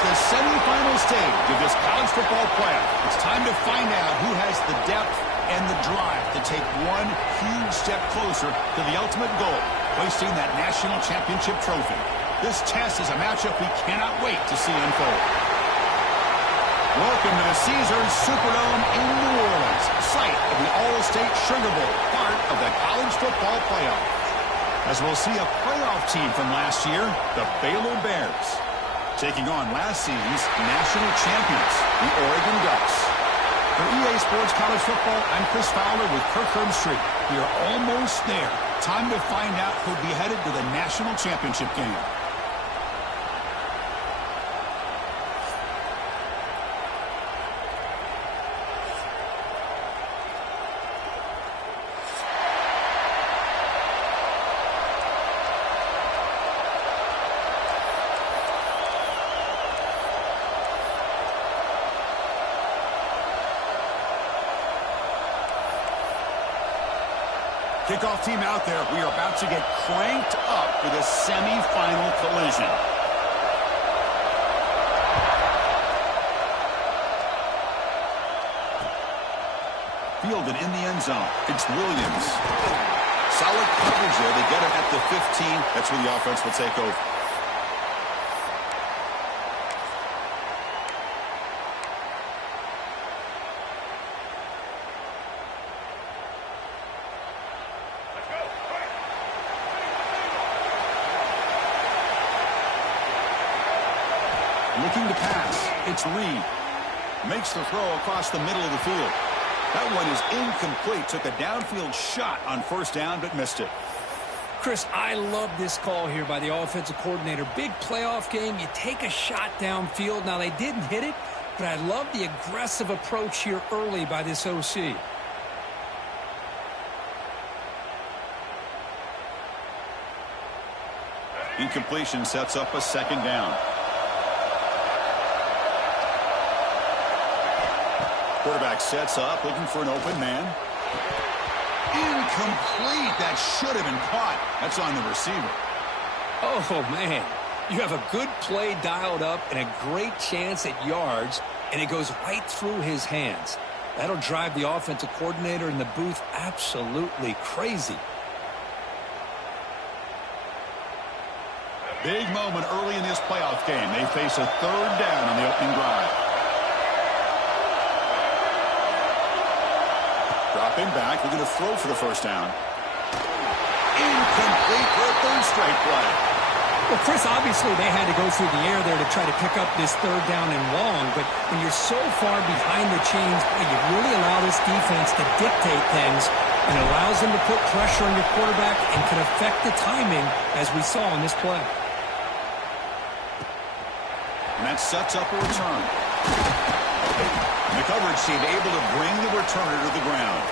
the semifinal stage of this college football playoff. It's time to find out who has the depth and the drive to take one huge step closer to the ultimate goal, hoisting that national championship trophy. This test is a matchup we cannot wait to see unfold. Welcome to Caesars Superdome in New Orleans, site of the All-State Sugar Bowl, part of the college football playoff. As we'll see a playoff team from last year, the Baylor Bears, taking on last season's national champions, the Oregon Ducks. For EA Sports College Football, I'm Chris Fowler with Kirk Herbstreit. We are almost there. Time to find out who'll be headed to the national championship game. Kickoff team out there. We are about to get cranked up for this semifinal collision. Fielded in the end zone. It's Williams. Solid coverage there. They get him at the 15. That's where the offense will take over. Looking to pass. It's Reed. Makes the throw across the middle of the field. That one is incomplete. Took a downfield shot on first down, but missed it. Chris, I love this call here by the offensive coordinator. Big playoff game. You take a shot downfield. Now, they didn't hit it, but I love the aggressive approach here early by this OC. Incompletion sets up a second down. Quarterback sets up, looking for an open man. Incomplete. That should have been caught. That's on the receiver. Oh, man. You have a good play dialed up and a great chance at yards, and it goes right through his hands. That'll drive the offensive coordinator in the booth absolutely crazy. Big moment early in this playoff game. They face a third down on the opening drive. Dropping back, looking to throw for the first down. Incomplete for a third straight play. Well, Chris, obviously they had to go through the air there to try to pick up this third down and long, but when you're so far behind the chains, you really allow this defense to dictate things, and it allows them to put pressure on your quarterback and can affect the timing, as we saw in this play. And that sets up a return. The coverage team able to bring the returner to the ground.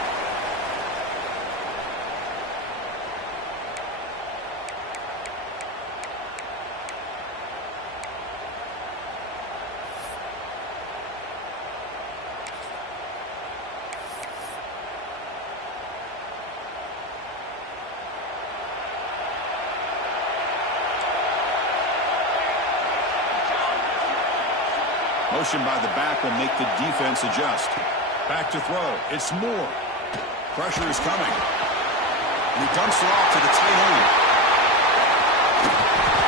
Motion by the back will make the defense adjust. Back to throw. It's Moore. Pressure is coming. And he dumps it off to the tight end.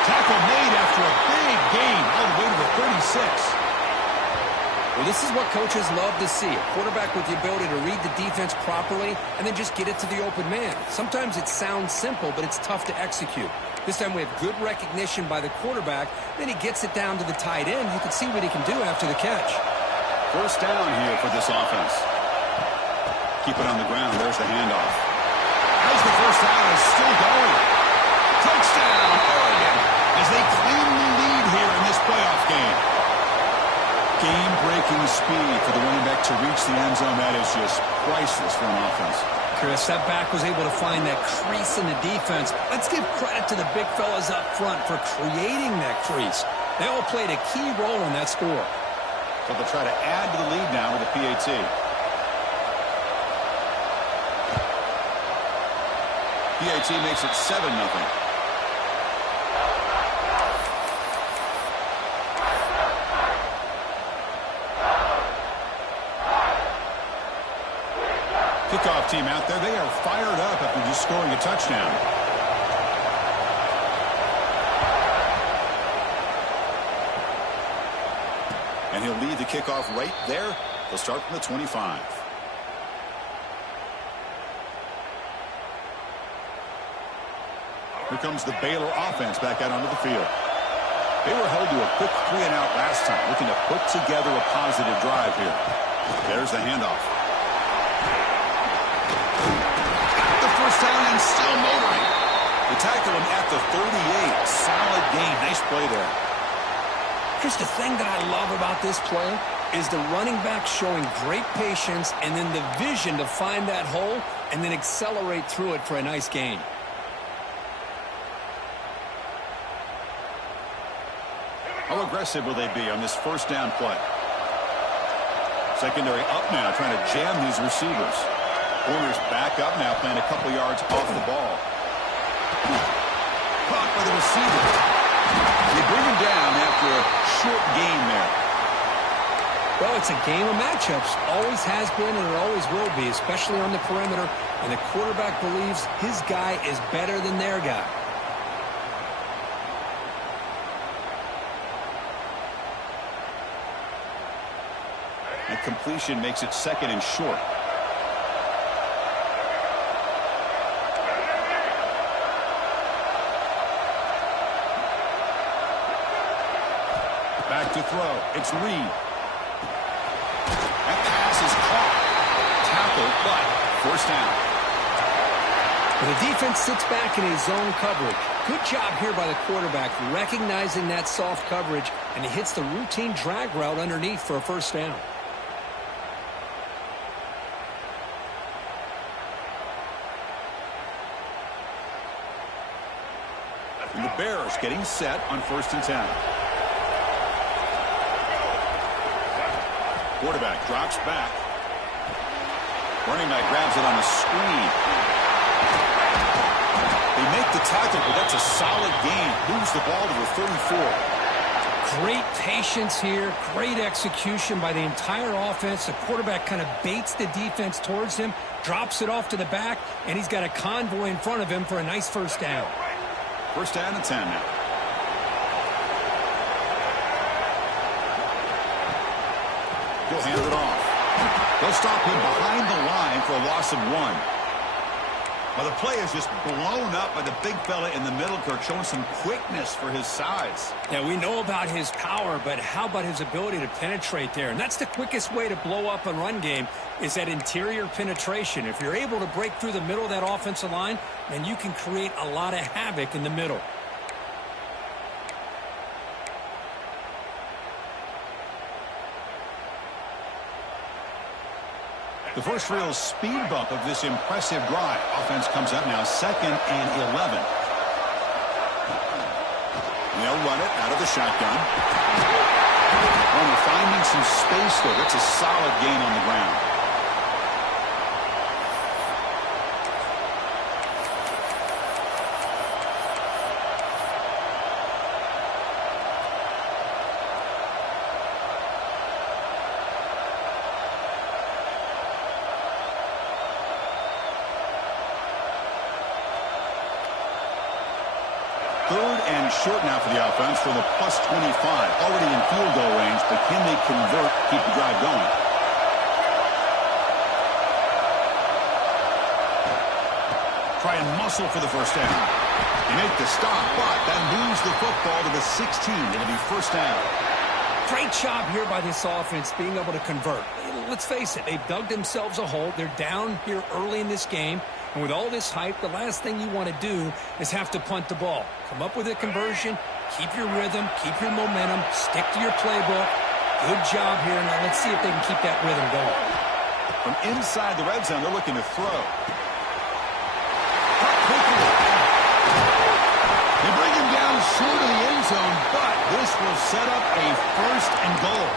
Tackle made after a big gain all the way to the 36. Well, this is what coaches love to see. A quarterback with the ability to read the defense properly and then just get it to the open man. Sometimes it sounds simple, but it's tough to execute. This time we have good recognition by the quarterback. Then he gets it down to the tight end. You can see what he can do after the catch. First down here for this offense. Keep it on the ground. There's the handoff. As the first down is still going. Touchdown, Oregon, as they claim the lead here in this playoff game. Game-breaking speed for the running back to reach the end zone. That is just priceless for an offense. Chris, that back was able to find that crease in the defense. Let's give credit to the big fellas up front for creating that crease. They all played a key role in that score. So they'll try to add to the lead now with a PAT. PAT makes it 7-0. kickoff team out there. They are fired up after just scoring a touchdown. And he'll lead the kickoff right there. They'll start from the 25. Here comes the Baylor offense back out onto the field. They were held to a quick 3-and-out last time, looking to put together a positive drive here. There's the handoff. Got the first down and still motoring. They tackle him at the 38. Solid gain. Nice play there. Here's the thing that I love about this play is the running back showing great patience and then the vision to find that hole and then accelerate through it for a nice gain. How aggressive will they be on this first down play? Secondary up now, trying to jam these receivers. Corners back up now, playing a couple yards off the ball. Caught by the receiver. They bring him down after a short gain there. Well, it's a game of matchups. Always has been and it always will be, especially on the perimeter. And the quarterback believes his guy is better than their guy. And completion makes it second and short. Back to throw. It's Reed. That pass is caught. Tackled, but first down. The defense sits back in a zone coverage. Good job here by the quarterback, recognizing that soft coverage, and he hits the routine drag route underneath for a first down. And the Bears getting set on 1st and 10. Quarterback drops back. Running back grabs it on the screen. They make the tackle, but that's a solid gain. Moves the ball to the 34. Great patience here. Great execution by the entire offense. The quarterback kind of baits the defense towards him, drops it off to the back, and he's got a convoy in front of him for a nice first down. First down and 10 now. He'll hand it off. They'll stop him behind the line for a loss of 1. Well, the play is just blown up by the big fella in the middle, Kirk, showing some quickness for his size. Yeah, we know about his power, but how about his ability to penetrate there? And that's the quickest way to blow up a run game is that interior penetration. If you're able to break through the middle of that offensive line, then you can create a lot of havoc in the middle. The first real speed bump of this impressive drive. Offense comes up now 2nd and 11. They'll run it out of the shotgun. Well, we're finding some space there. That's a solid gain on the ground. Short now for the offense from the +25. Already in field goal range, but can they convert, keep the drive going? Try and muscle for the first down. They make the stop, but that moves the football to the 16. It'll be first down. Great job here by this offense being able to convert. Let's face it, they've dug themselves a hole. They're down here early in this game. And with all this hype, the last thing you want to do is have to punt the ball. Come up with a conversion, keep your rhythm, keep your momentum, stick to your playbook. Good job here. Now let's see if they can keep that rhythm going. From inside the red zone, they're looking to throw. They bring him down short of the end zone, but this will set up a 1st and goal.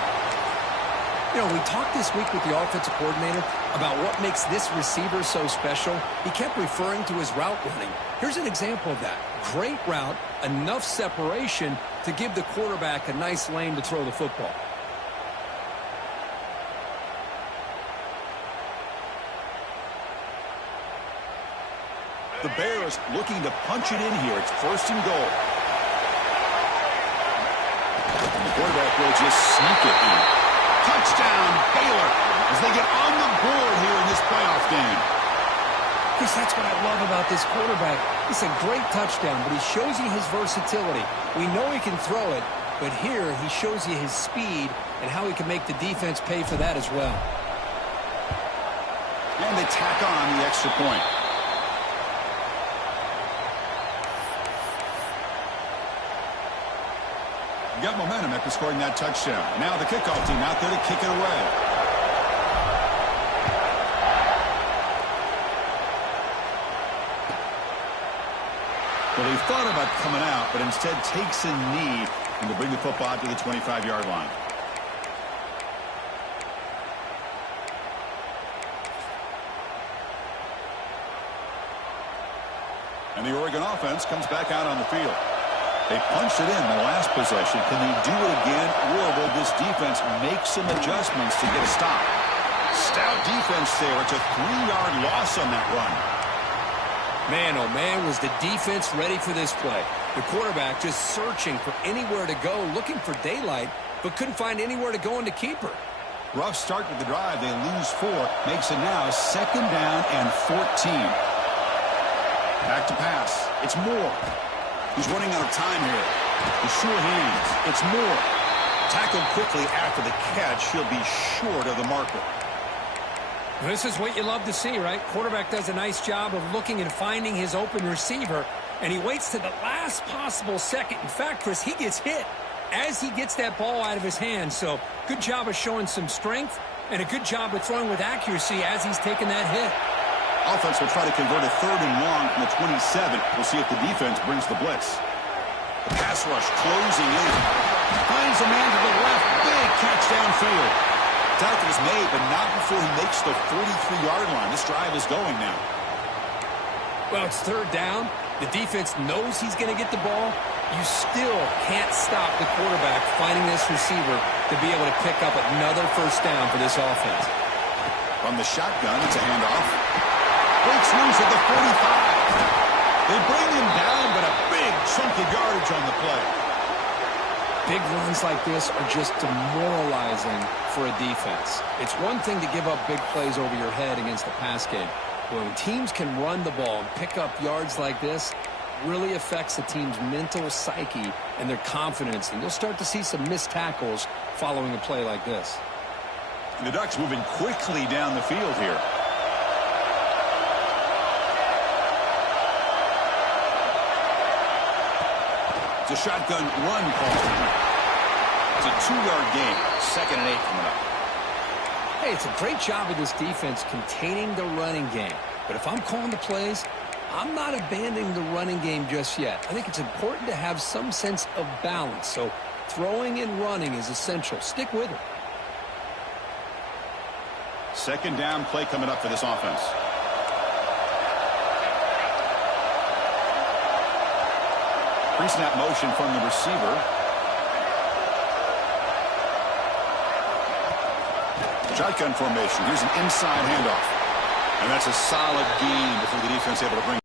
You know, we talked this week with the offensive coordinator about what makes this receiver so special. He kept referring to his route running. Here's an example of that. Great route, enough separation to give the quarterback a nice lane to throw the football. The Bears looking to punch it in here. It's 1st and goal. And the quarterback will just sneak it in. Touchdown, Baylor, as they get on the board here in this playoff game. Chris, that's what I love about this quarterback. It's a great touchdown, but he shows you his versatility. We know he can throw it, but here he shows you his speed and how he can make the defense pay for that as well. And they tack on the extra point. Got momentum after scoring that touchdown. Now the kickoff team out there to kick it away. Well, he thought about coming out, but instead takes a knee and to bring the football out to the 25-yard line. And the Oregon offense comes back out on the field. They punched it in the last possession. Can they do it again, or will this defense make some adjustments to get a stop? Stout defense there. It's a 3-yard loss on that run. Man, oh man, was the defense ready for this play. The quarterback just searching for anywhere to go, looking for daylight, but couldn't find anywhere to go in the keeper. Rough start with the drive. They lose 4. Makes it now 2nd down and 14. Back to pass. It's Moore. He's running out of time here. The sure hands. It's Moore. Tackled quickly after the catch. He'll be short of the marker. This is what you love to see, right? Quarterback does a nice job of looking and finding his open receiver, and he waits to the last possible second. In fact, Chris, he gets hit as he gets that ball out of his hands. So good job of showing some strength and a good job of throwing with accuracy as he's taking that hit. Offense will try to convert a 3rd and long from the 27. We'll see if the defense brings the blitz. The pass rush closing in. Finds a man to the left. Big catch downfield. Tackle is made, but not before he makes the 43-yard line. This drive is going now. Well, it's 3rd down. The defense knows he's going to get the ball. You still can't stop the quarterback finding this receiver to be able to pick up another 1st down for this offense. From the shotgun, it's a handoff. Breaks loose at the 45. They bring him down, but a big chunk of yardage on the play. Big runs like this are just demoralizing for a defense. It's one thing to give up big plays over your head against the pass game. But when teams can run the ball and pick up yards like this, it really affects the team's mental psyche and their confidence. And you'll start to see some missed tackles following a play like this. And the Ducks moving quickly down the field here. It's a shotgun run call. It's a 2-yard gain. 2nd and 8 coming up. Hey, it's a great job of this defense containing the running game. But if I'm calling the plays, I'm not abandoning the running game just yet. I think it's important to have some sense of balance. So throwing and running is essential. Stick with it. 2nd down play coming up for this offense. Pre-snap motion from the receiver. Shotgun formation. Here's an inside handoff. And that's a solid gain before the defense able to bring.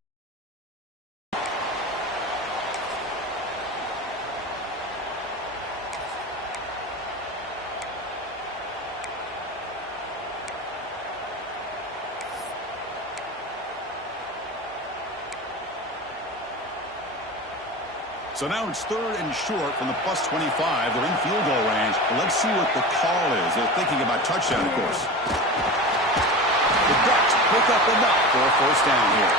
So now it's 3rd and short from the +25. They're in field goal range. Let's see what the call is. They're thinking about touchdown, of course. The Ducks pick up enough for a 1st down here.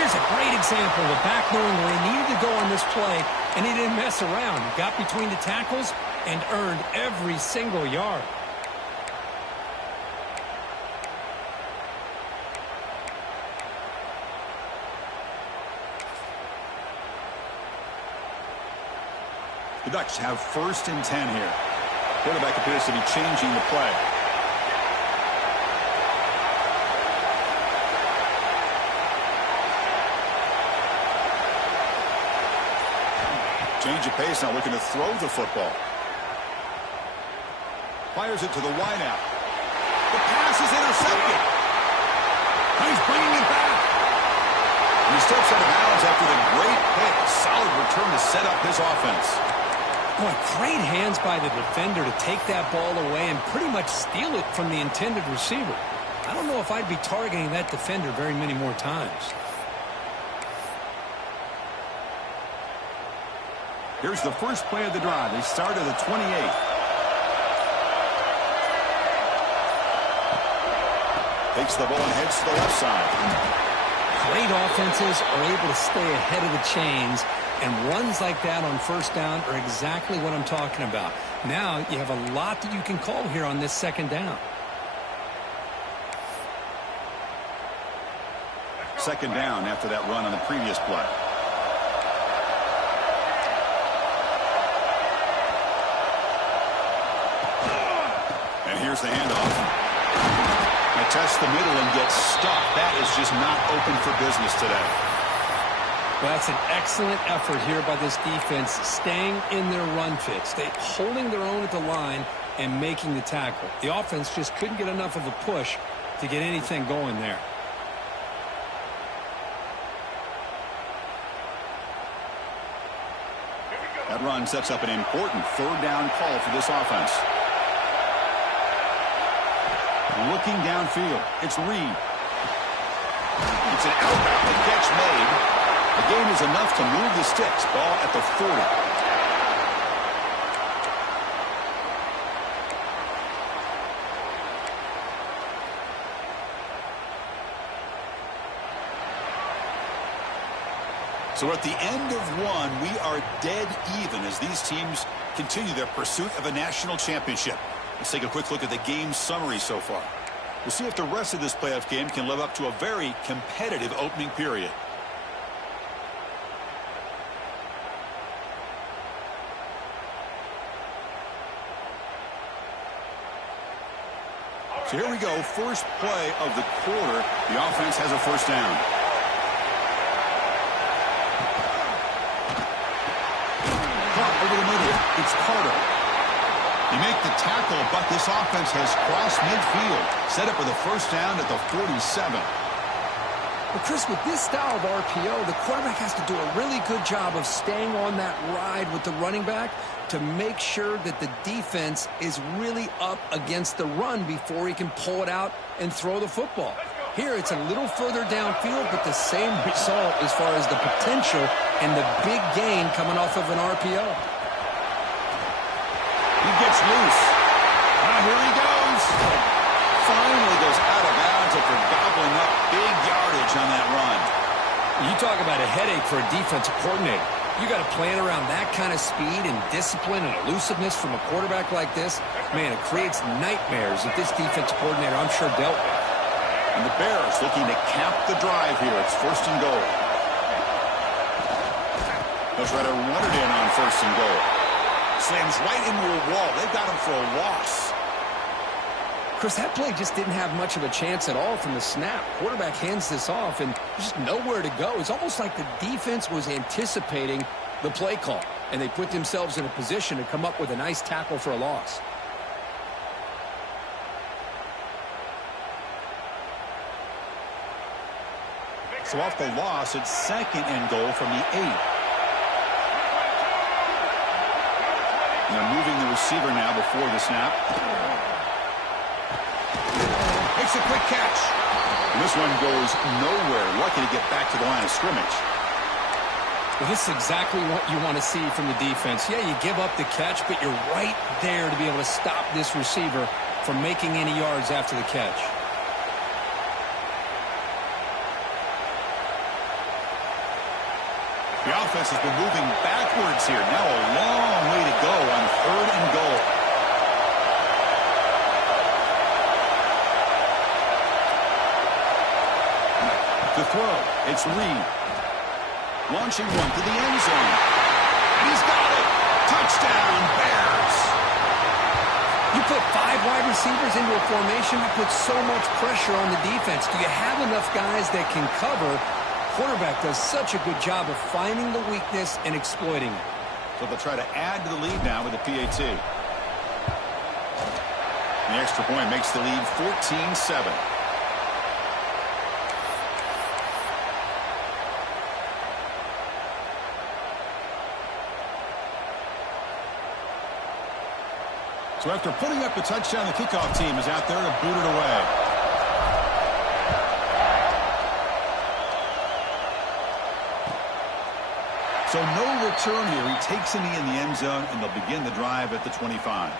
Here's a great example of a back knowing where he needed to go on this play, and he didn't mess around. He got between the tackles and earned every single yard. The Ducks have 1st and 10 here. Quarterback appears to be changing the play. Change of pace now, looking to throw the football. Fires it to the wideout. The pass is intercepted. He's bringing it back. And he steps out of bounds after the great pick. Solid return to set up his offense. Boy, great hands by the defender to take that ball away and pretty much steal it from the intended receiver. I don't know if I'd be targeting that defender very many more times. Here's the first play of the drive. They start at the 28. Takes the ball and heads to the left side. Great offenses are able to stay ahead of the chains, and runs like that on first down are exactly what I'm talking about. Now you have a lot that you can call here on this second down. Second down after that run on the previous play. And here's the handoff. They test the middle and get stuck. That is just not open for business today. Well, that's an excellent effort here by this defense, staying in their run fits. They holding their own at the line and making the tackle. The offense just couldn't get enough of a push to get anything going there. That run sets up an important third down call for this offense. Looking downfield, it's Reed. It's an outbound, the catch made. The gain is enough to move the sticks. Ball at the 40. So at the end of one, we are dead even as these teams continue their pursuit of a national championship. Let's take a quick look at the game summary so far. We'll see if the rest of this playoff game can live up to a very competitive opening period. So here we go, first play of the quarter. The offense has a first down. Caught over the middle. It's Carter. You make the tackle, but this offense has crossed midfield. Set up with a first down at the 47. Well, Chris, with this style of RPO, the quarterback has to do a really good job of staying on that ride with the running back to make sure that the defense is really up against the run before he can pull it out and throw the football. Here, it's a little further downfield, but the same result as far as the potential and the big gain coming off of an RPO. He gets loose. Here he goes. Finally goes out of bounds after gobbling up big yardage on that run. You talk about a headache for a defensive coordinator. You got to plan around that kind of speed and discipline and elusiveness from a quarterback like this. Man, it creates nightmares that this defensive coordinator, I'm sure, dealt with. And the Bears looking to cap the drive here. It's first and goal. They'll try to run it in on first and goal. Slams right into a wall. They've got him for a loss. Chris, that play just didn't have much of a chance at all from the snap. Quarterback hands this off and just nowhere to go. It's almost like the defense was anticipating the play call, and they put themselves in a position to come up with a nice tackle for a loss. So off the loss, it's second and goal from the 8. They're moving the receiver now before the snap. Makes a quick catch. And this one goes nowhere. Lucky to get back to the line of scrimmage. Well, this is exactly what you want to see from the defense. Yeah, you give up the catch, but you're right there to be able to stop this receiver from making any yards after the catch. The offense has been moving backwards here. Now a long way to go on third and goal. To throw, it's Reed. Launching one to the end zone. And he's got it. Touchdown, Bears. You put 5 wide receivers into a formation, you put so much pressure on the defense. Do you have enough guys that can cover? Quarterback does such a good job of finding the weakness and exploiting it. So they'll try to add to the lead now with the PAT. The extra point makes the lead 14-7. So after putting up the touchdown, the kickoff team is out there to boot it away. So no return here. He takes a knee in the end zone, and they'll begin the drive at the 25.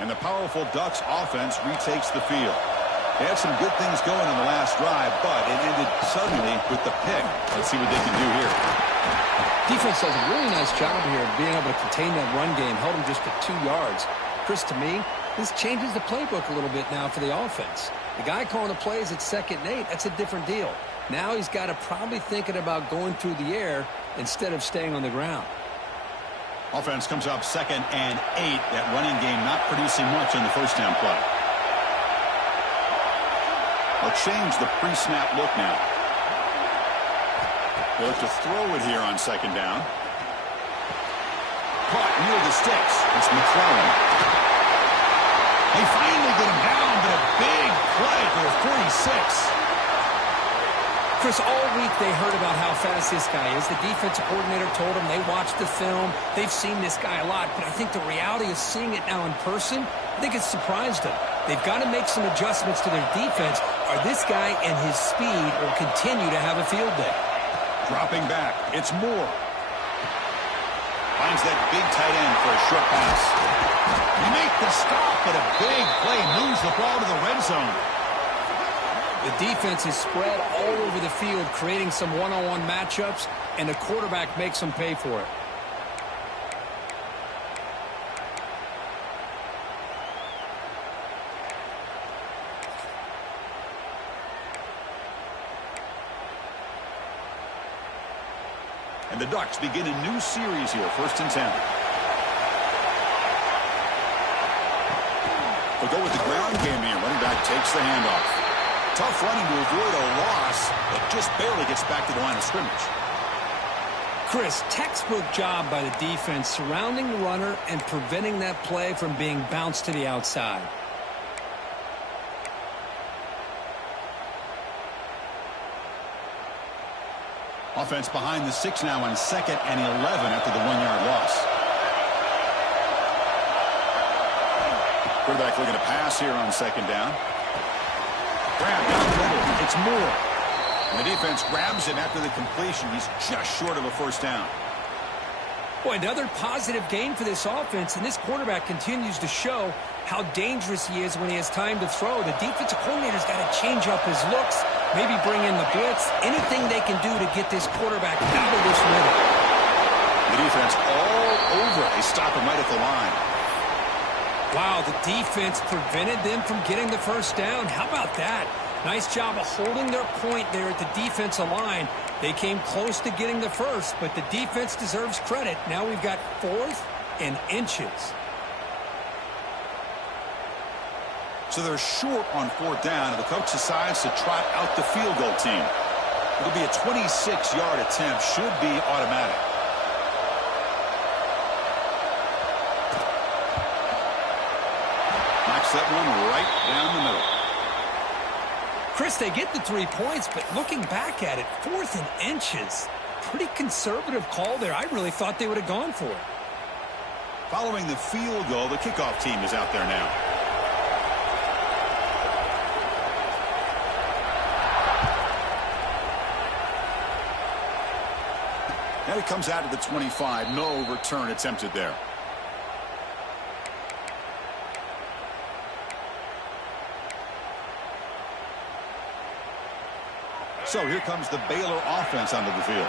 And the powerful Ducks offense retakes the field. They had some good things going on the last drive, but it ended suddenly with the pick. Let's see what they can do here. Defense does a really nice job here of being able to contain that run game, held them just to 2 yards. Chris, to me, this changes the playbook a little bit now for the offense. The guy calling the plays at 2nd and 8, that's a different deal. Now he's got to probably thinking about going through the air instead of staying on the ground. Offense comes up 2nd and 8. That running game not producing much on the first down play. They'll change the pre-snap look now. They look to throw it here on 2nd down. Caught near the sticks. It's McClellan. They finally get him down, but a big play for a 46. Chris, all week they heard about how fast this guy is. The defensive coordinator told them they watched the film. They've seen this guy a lot, but I think the reality of seeing it now in person, I think it's surprised them. They've got to make some adjustments to their defense, or this guy and his speed will continue to have a field day. Dropping back, it's Moore. Finds that big tight end for a short pass. You make the stop, but a big play moves the ball to the red zone. The defense is spread all over the field, creating some one-on-one matchups, and the quarterback makes them pay for it. And the Ducks begin a new series here, 1st and 10. They'll go with the ground game here. Running back takes the handoff. Tough running to avoid a loss, but just barely gets back to the line of scrimmage. Chris, textbook job by the defense surrounding the runner and preventing that play from being bounced to the outside. Offense behind the 6 now on 2nd and 11 after the 1-yard loss. Quarterback looking to pass here on 2nd down. Grab down the middle. It's Moore. And the defense grabs him after the completion. He's just short of a 1st down. Boy, another positive game for this offense, and this quarterback continues to show how dangerous he is when he has time to throw. The defensive coordinator's got to change up his looks, maybe bring in the blitz, anything they can do to get this quarterback out of this rhythm. The defense all over. They stop him right at the line. Wow, the defense prevented them from getting the 1st down. How about that? Nice job of holding their point there at the defensive line. They came close to getting the 1st, but the defense deserves credit. Now we've got 4th and inches. So they're short on 4th down, and the coach decides to trot out the field goal team. It'll be a 26-yard attempt. Should be automatic. Knocks that one right down the middle. Chris, they get the 3 points, but looking back at it, 4th and inches. Pretty conservative call there. I really thought they would have gone for it. Following the field goal, the kickoff team is out there now. And it comes out of the 25. No return attempted there. So here comes the Baylor offense onto the field.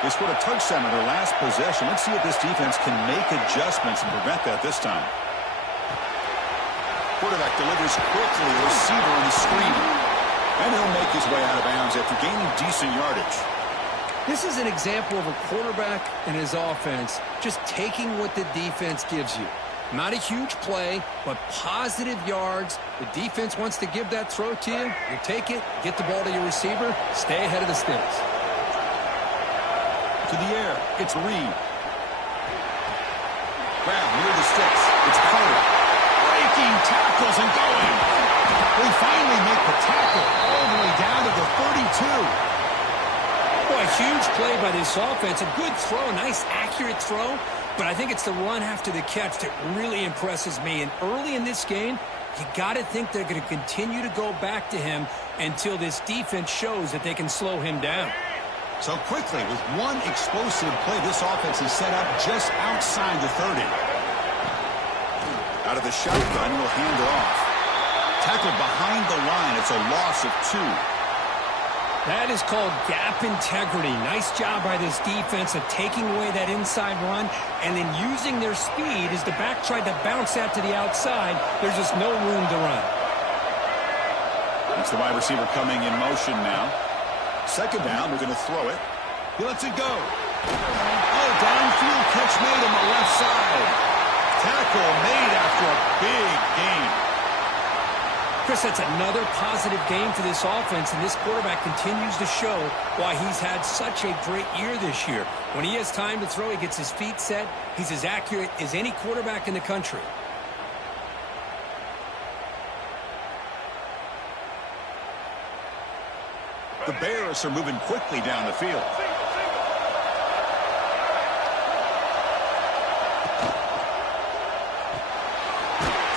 They scored a touchdown on their last possession. Let's see if this defense can make adjustments and prevent that this time. Quarterback delivers quickly. Receiver on the screen. And he'll make his way out of bounds after gaining decent yardage. This is an example of a quarterback and his offense just taking what the defense gives you. Not a huge play, but positive yards. The defense wants to give that throw to you. You take it, get the ball to your receiver, stay ahead of the sticks. To the air, it's Reed. Grab near the sticks. It's Carter. Breaking tackles and going. They finally make the tackle all the way down to the 32. Boy, huge play by this offense. A good throw, a nice accurate throw. But I think it's the run after the catch that really impresses me. And early in this game, you got to think they're going to continue to go back to him until this defense shows that they can slow him down. So quickly, with one explosive play, this offense is set up just outside the 30. Out of the shotgun, he'll hand it off. Tackled behind the line. It's a loss of 2. That is called gap integrity. Nice job by this defense of taking away that inside run and then using their speed as the back tried to bounce that to the outside. There's just no room to run. It's the wide receiver coming in motion now. Second down, we're going to throw it. He lets it go. Oh, downfield catch made on the left side. Tackle made after a big gain. Chris, that's another positive game for this offense, and this quarterback continues to show why he's had such a great year this year. When he has time to throw, he gets his feet set. He's as accurate as any quarterback in the country. The Bears are moving quickly down the field.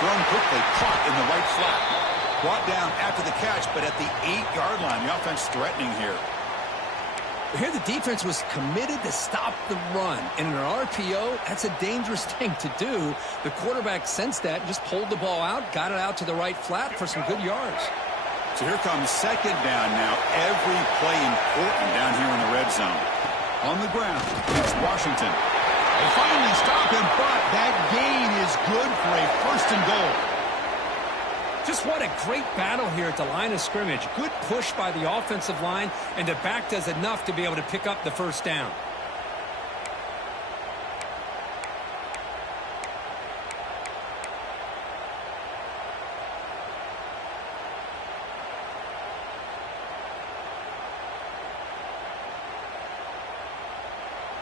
Thrown quickly, caught in the right flat. Brought down after the catch, but at the 8-yard line, the offense threatening here. Here the defense was committed to stop the run. And in an RPO, that's a dangerous thing to do. The quarterback sensed that and just pulled the ball out, got it out to the right flat for some good yards. So here comes second down now. Every play important down here in the red zone. On the ground, it's Washington. They finally stop him, but that gain is good for a 1st and goal. Just what a great battle here at the line of scrimmage. Good push by the offensive line, and the back does enough to be able to pick up the first down.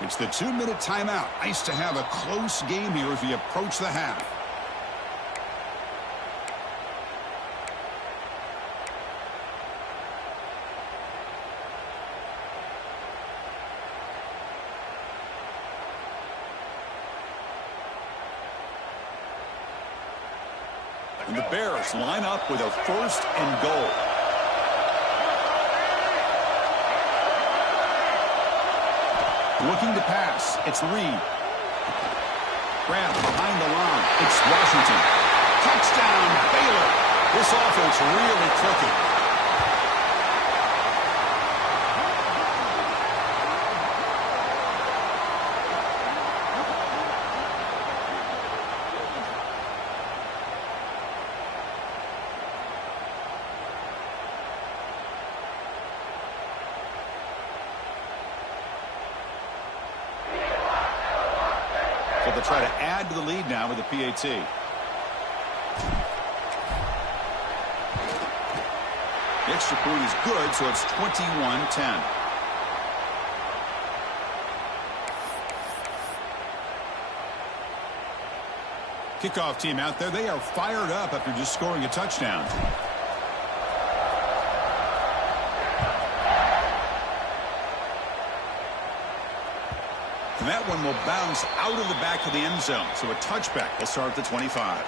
It's the 2-minute timeout. Nice to have a close game here as we approach the half. And the Bears line up with a 1st and goal. Looking to pass. It's Reed. Grab behind the line. It's Washington. Touchdown, Brailer. This offense really clicking. So they'll try to add to the lead now with the PAT. The extra point is good, so it's 21-10. Kickoff team out there. They are fired up after just scoring a touchdown. And that one will bounce out of the back of the end zone. So a touchback will start at the 25.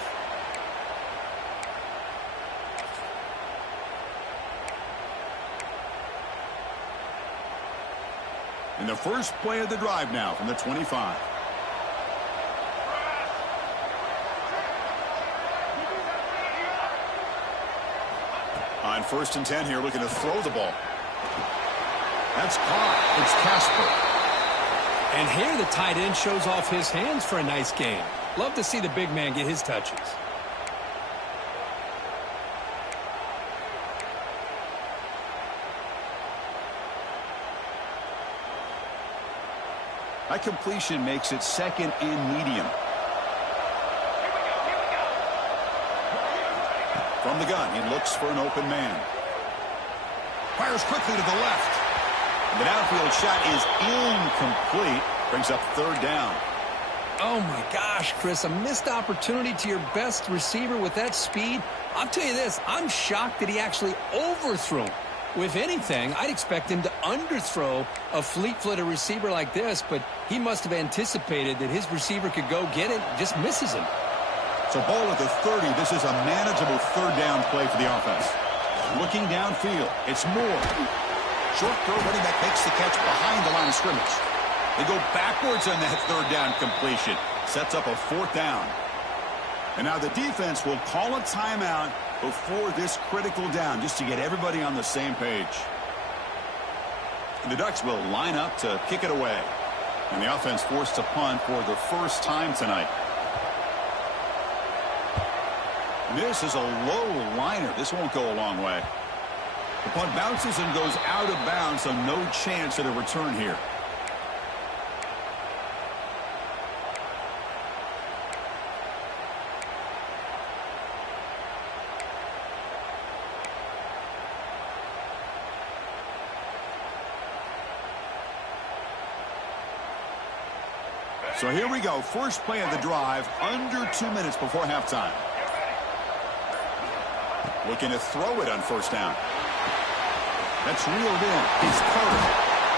And the first play of the drive now from the 25. On 1st and 10 here, looking to throw the ball. That's caught. It's Casper. And here the tight end shows off his hands for a nice game. Love to see the big man get his touches. That completion makes it 2nd and medium. From the gun, he looks for an open man. Fires quickly to the left. The downfield shot is incomplete. Brings up 3rd down. Oh, my gosh, Chris, a missed opportunity to your best receiver with that speed. I'll tell you this, I'm shocked that he actually overthrew him. With anything, I'd expect him to underthrow a fleet-footed receiver like this, but he must have anticipated that his receiver could go get it and just misses him. So ball at the 30. This is a manageable third down play for the offense. Looking downfield, it's Moore. Short throw, running back makes the catch behind the line of scrimmage. They go backwards on that third down completion. Sets up a fourth down. And now the defense will call a timeout before this critical down, just to get everybody on the same page. And the Ducks will line up to kick it away. And the offense forced to punt for the first time tonight. And this is a low liner. This won't go a long way. The punt bounces and goes out of bounds, so no chance at a return here. So here we go. First play of the drive, under 2 minutes before halftime. Looking to throw it on first down. That's reeled in. It's Carter.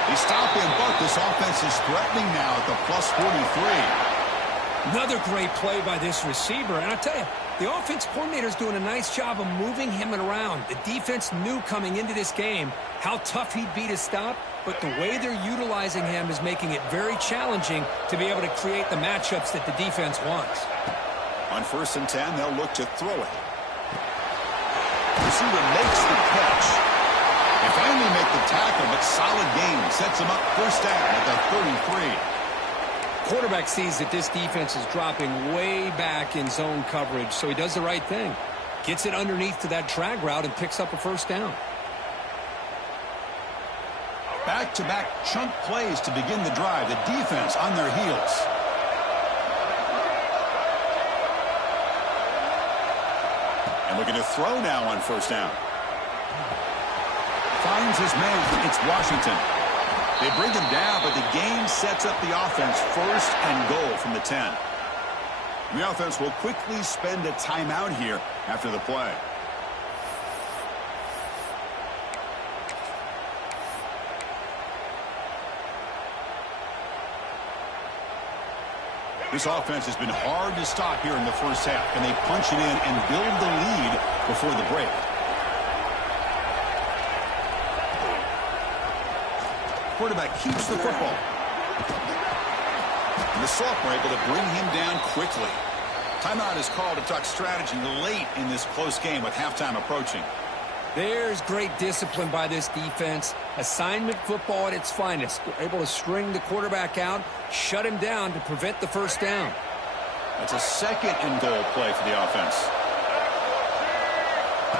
They stop him, but this offense is threatening now at the plus 43. Another great play by this receiver. And I tell you, the offense coordinator is doing a nice job of moving him around. The defense knew coming into this game how tough he'd be to stop, but the way they're utilizing him is making it very challenging to be able to create the matchups that the defense wants. On 1st and 10, they'll look to throw it. Receiver makes the catch. They finally make the tackle, but solid game. Sets him up first down at the 33. Quarterback sees that this defense is dropping way back in zone coverage, so he does the right thing. Gets it underneath to that drag route and picks up a first down. Back-to-back chunk plays to begin the drive. The defense on their heels. And looking to throw now on first down. Finds his man. It's Washington. They bring him down, but the game sets up the offense first and goal from the 10. The offense will quickly spend a timeout here after the play. This offense has been hard to stop here in the first half, and they punch it in and build the lead before the break. Quarterback keeps the football. And the sophomore able to bring him down quickly. Timeout is called to talk strategy late in this close game with halftime approaching. There's great discipline by this defense. Assignment football at its finest. They're able to string the quarterback out, shut him down to prevent the first down. That's a second and goal play for the offense.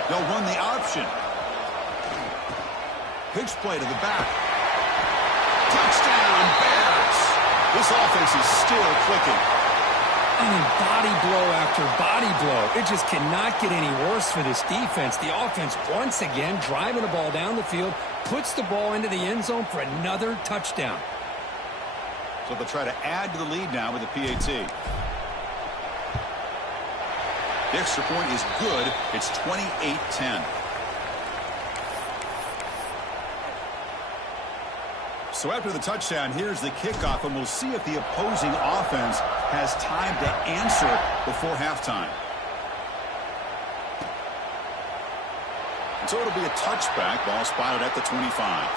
They'll run the option. Pitch play to the back. Touchdown, Bears! This offense is still clicking. I mean, body blow after body blow. It just cannot get any worse for this defense. The offense, once again, driving the ball down the field, puts the ball into the end zone for another touchdown. So they'll try to add to the lead now with a PAT. The extra point is good. It's 28-10. So after the touchdown, here's the kickoff, and we'll see if the opposing offense has time to answer before halftime. And so it'll be a touchback. Ball spotted at the 25.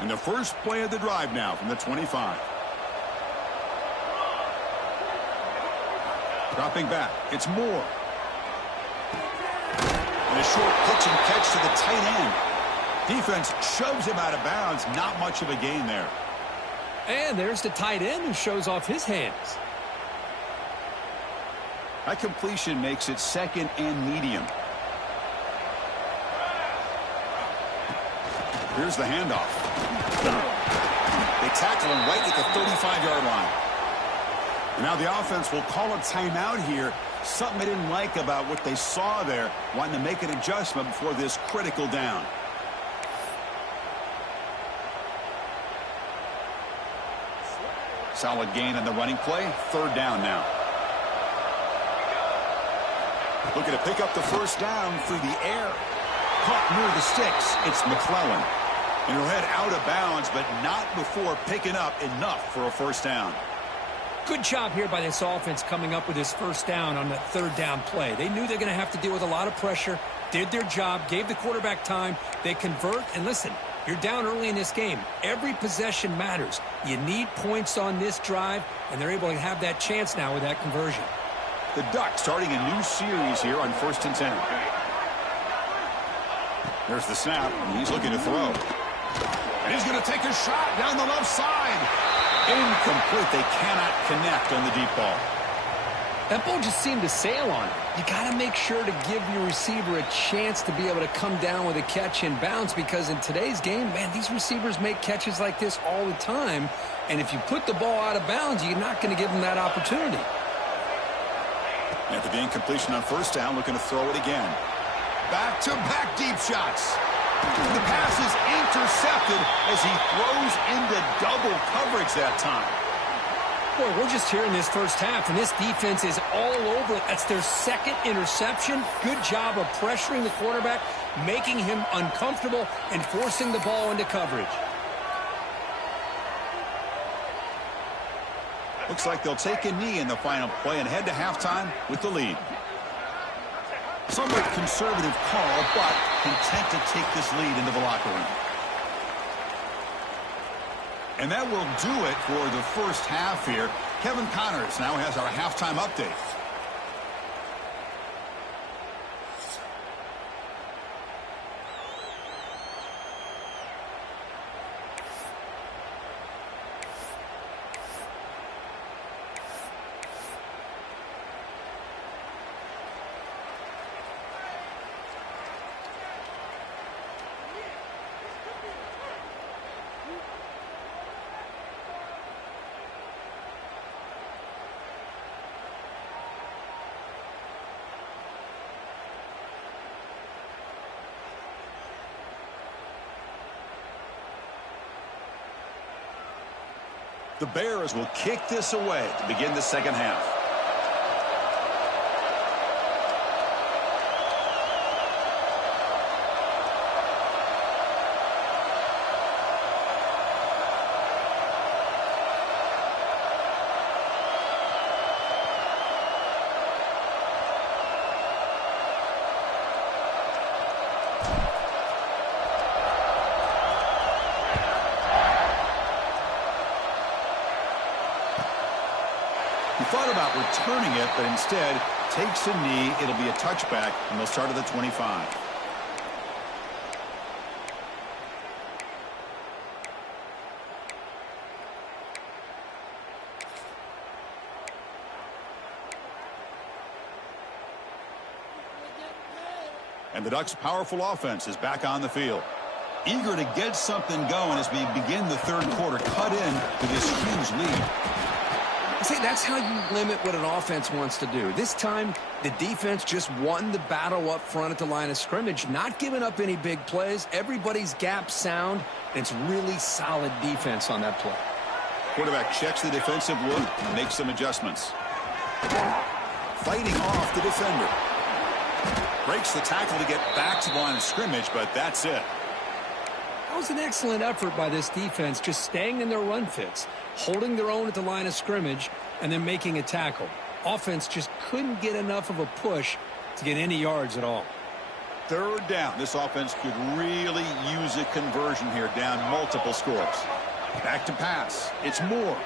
And the first play of the drive now from the 25. Dropping back, it's Moore. And a short pitch and catch to the tight end. Defense shoves him out of bounds. Not much of a gain there. And there's the tight end who shows off his hands. That completion makes it second and medium. Here's the handoff. They tackle him right at the 35-yard line. And now the offense will call a timeout here Something they didn't like about what they saw there, wanting to make an adjustment before this critical down. Solid gain on the running play. Third down now. Looking to pick up the first down through the air. Caught near the sticks. It's McClellan. And he'll head out of bounds, but not before picking up enough for a first down. Good job here by this offense coming up with his first down on that third down play. They knew they're going to have to deal with a lot of pressure, did their job, gave the quarterback time. They convert, and listen, you're down early in this game. Every possession matters. You need points on this drive, and they're able to have that chance now with that conversion. The Ducks starting a new series here on 1st and 10. There's the snap, and he's looking to throw. And he's going to take a shot down the left side. Incomplete. They cannot connect on the deep ball. That ball just seemed to sail on it. You got to make sure to give your receiver a chance to be able to come down with a catch and bounce, because in today's game, man, these receivers make catches like this all the time. And if you put the ball out of bounds, you're not going to give them that opportunity. After the incompletion on first down, looking to throw it again. Back-to-back deep shots. The pass is intercepted as he throws into double coverage that time. Boy, we're just here in this first half, and this defense is all over it. That's their second interception. Good job of pressuring the quarterback, making him uncomfortable, and forcing the ball into coverage. Looks like they'll take a knee in the final play and head to halftime with the lead. Somewhat conservative call, but content to take this lead into the locker room. And that will do it for the first half here. Kevin Connors now has our halftime update. The Bears will kick this away to begin the second half. He thought about returning it, but instead takes a knee. It'll be a touchback, and they'll start at the 25. And the Ducks' powerful offense is back on the field. Eager to get something going as we begin the third quarter, cut in to this huge lead. See, that's how you limit what an offense wants to do. This time, the defense just won the battle up front at the line of scrimmage, not giving up any big plays. Everybody's gap sound, and it's really solid defense on that play. Quarterback checks the defensive look and makes some adjustments. Fighting off the defender. Breaks the tackle to get back to the line of scrimmage, but that's it. That was an excellent effort by this defense, just staying in their run fits, holding their own at the line of scrimmage, and then making a tackle. Offense just couldn't get enough of a push to get any yards at all. Third down. This offense could really use a conversion here, down multiple scores. Back to pass. It's Moore.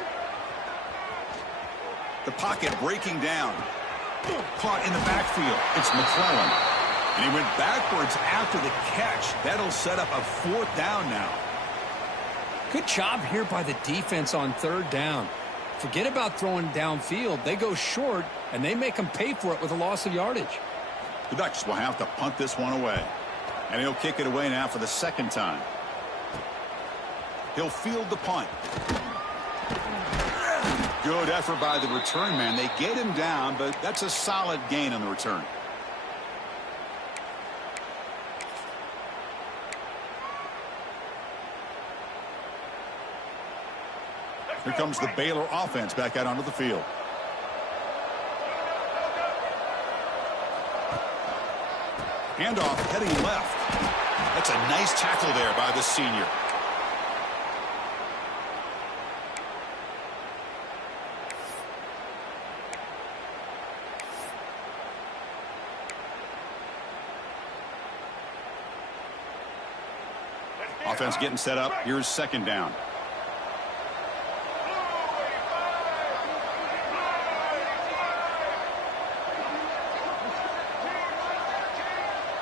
The pocket breaking down. Caught in the backfield. It's McClellan. And he went backwards after the catch. That'll set up a fourth down now. Good job here by the defense on third down. Forget about throwing downfield. They go short, and they make them pay for it with a loss of yardage. The Ducks will have to punt this one away. And he'll kick it away now for the second time. He'll field the punt. Good effort by the return man. They get him down, but that's a solid gain on the return. Here comes the Baylor offense back out onto the field. Handoff heading left. That's a nice tackle there by the senior. Offense getting set up. Here's second down.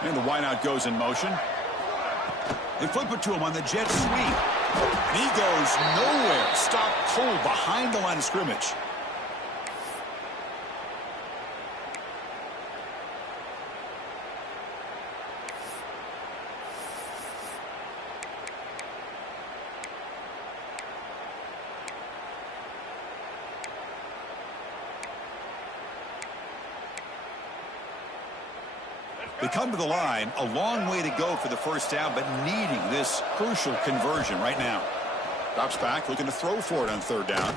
And the wideout goes in motion. They flip it to him on the jet sweep. And he goes nowhere. Stopped cold behind the line of scrimmage. They come to the line, a long way to go for the first down, but needing this crucial conversion right now. Drops back, looking to throw for it on third down.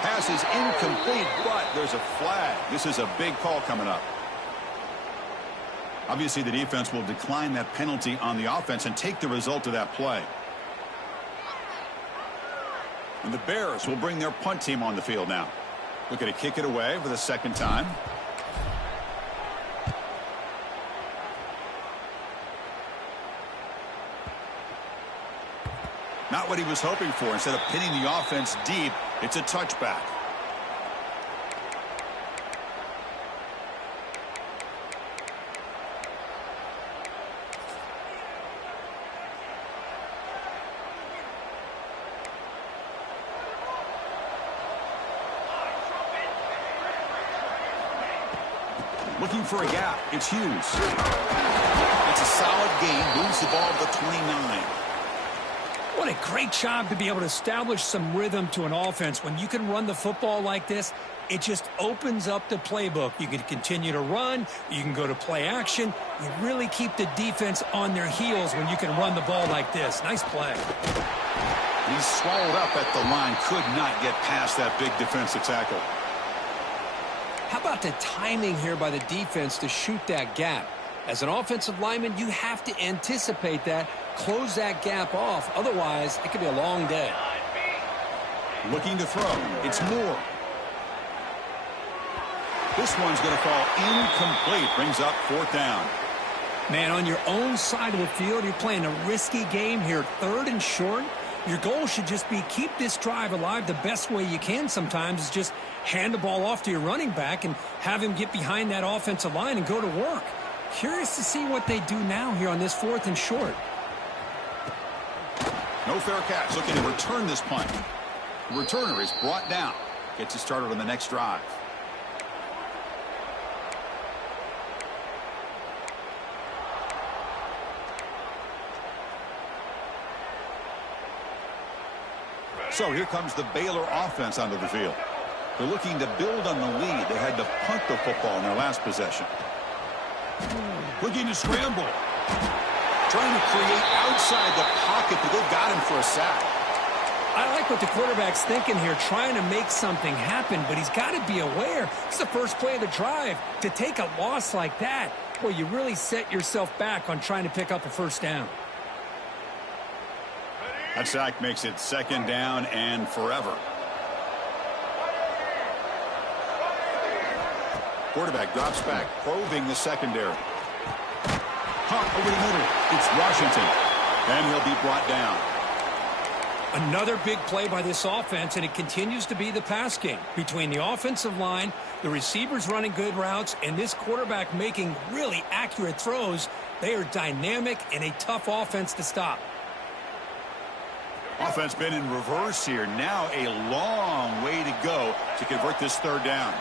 Pass is incomplete, but there's a flag. This is a big call coming up. Obviously, the defense will decline that penalty on the offense and take the result of that play. And the Bears will bring their punt team on the field now. Looking to kick it away for the second time. Not what he was hoping for. Instead of pinning the offense deep, it's a touchback. Looking for a gap. It's Hughes. It's a solid gain. Moves the ball to the 29. What a great job to be able to establish some rhythm to an offense. When you can run the football like this, it just opens up the playbook. You can continue to run. You can go to play action. You really keep the defense on their heels when you can run the ball like this. Nice play. He's swallowed up at the line. Could not get past that big defensive tackle. How about the timing here by the defense to shoot that gap? As an offensive lineman, you have to anticipate that, close that gap off. Otherwise, it could be a long day. Looking to throw. It's Moore. This one's going to fall incomplete. Brings up fourth down. Man, on your own side of the field, you're playing a risky game here. Third and short. Your goal should just be keep this drive alive. The best way you can sometimes is just hand the ball off to your running back and have him get behind that offensive line and go to work. Curious to see what they do now here on this fourth and short. No fair catch. Looking to return this punt. The returner is brought down. Gets it started on the next drive. So here comes the Baylor offense onto the field. They're looking to build on the lead. They had to punt the football in their last possession. Looking to scramble. Trying to create outside the pocket, but they've got him for a sack. I like what the quarterback's thinking here, trying to make something happen, but he's got to be aware. It's the first play of the drive. To take a loss like that, well, you really set yourself back on trying to pick up a first down. That sack makes it second down and forever. Quarterback drops back, probing the secondary. Caught over the middle. It's Washington. And he'll be brought down. Another big play by this offense, and it continues to be the pass game. Between the offensive line, the receivers running good routes, and this quarterback making really accurate throws, they are dynamic and a tough offense to stop. Offense been in reverse here. Now a long way to go to convert this third down.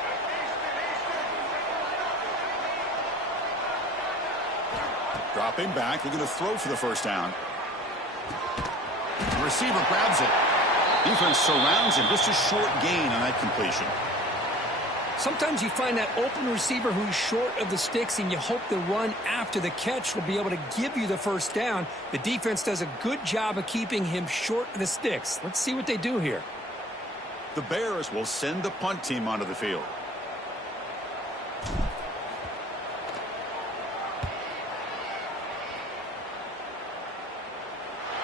Dropping back, looking to throw for the first down. The receiver grabs it. He defense surrounds him. Just a short gain on that completion. Sometimes you find that open receiver who's short of the sticks, and you hope the run after the catch will be able to give you the first down. The defense does a good job of keeping him short of the sticks. Let's see what they do here. The Bears will send the punt team onto the field.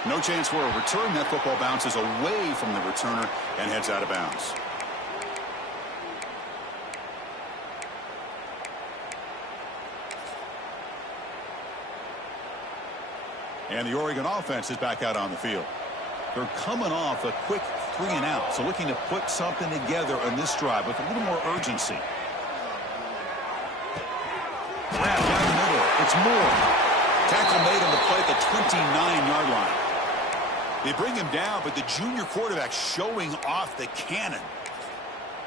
No chance for a return. That football bounces away from the returner and heads out of bounds. And the Oregon offense is back out on the field. They're coming off a quick 3 and out, so looking to put something together on this drive with a little more urgency. Down the middle, it's Moore. Tackle made on the play at the 29-yard line. They bring him down, but the junior quarterback showing off the cannon.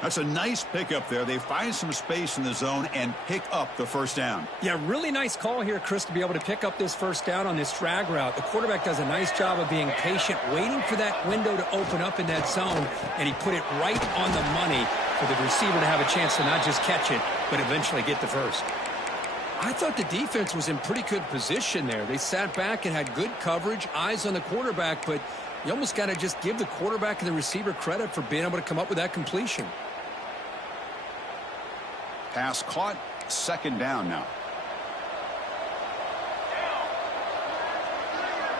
That's a nice pickup there. They find some space in the zone and pick up the first down. Yeah, really nice call here, Chris, to be able to pick up this first down on this drag route. The quarterback does a nice job of being patient, waiting for that window to open up in that zone, and he put it right on the money for the receiver to have a chance to not just catch it, but eventually get the first. I thought the defense was in pretty good position there. They sat back and had good coverage, eyes on the quarterback, but you almost got to just give the quarterback and the receiver credit for being able to come up with that completion. Pass caught, second down now.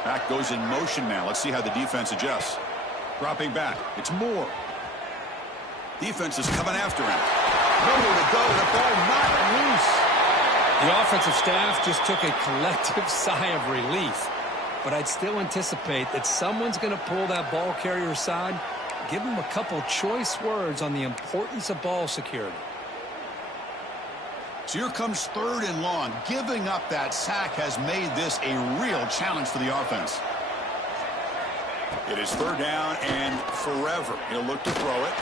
Back goes in motion now. Let's see how the defense adjusts. Dropping back, it's Moore. Defense is coming after him. Nowhere to go, the ball not loose. The offensive staff just took a collective sigh of relief. But I'd still anticipate that someone's going to pull that ball carrier aside, give him a couple choice words on the importance of ball security. So here comes 3rd and long. Giving up that sack has made this a real challenge for the offense. It is 3rd down and forever. He'll look to throw it.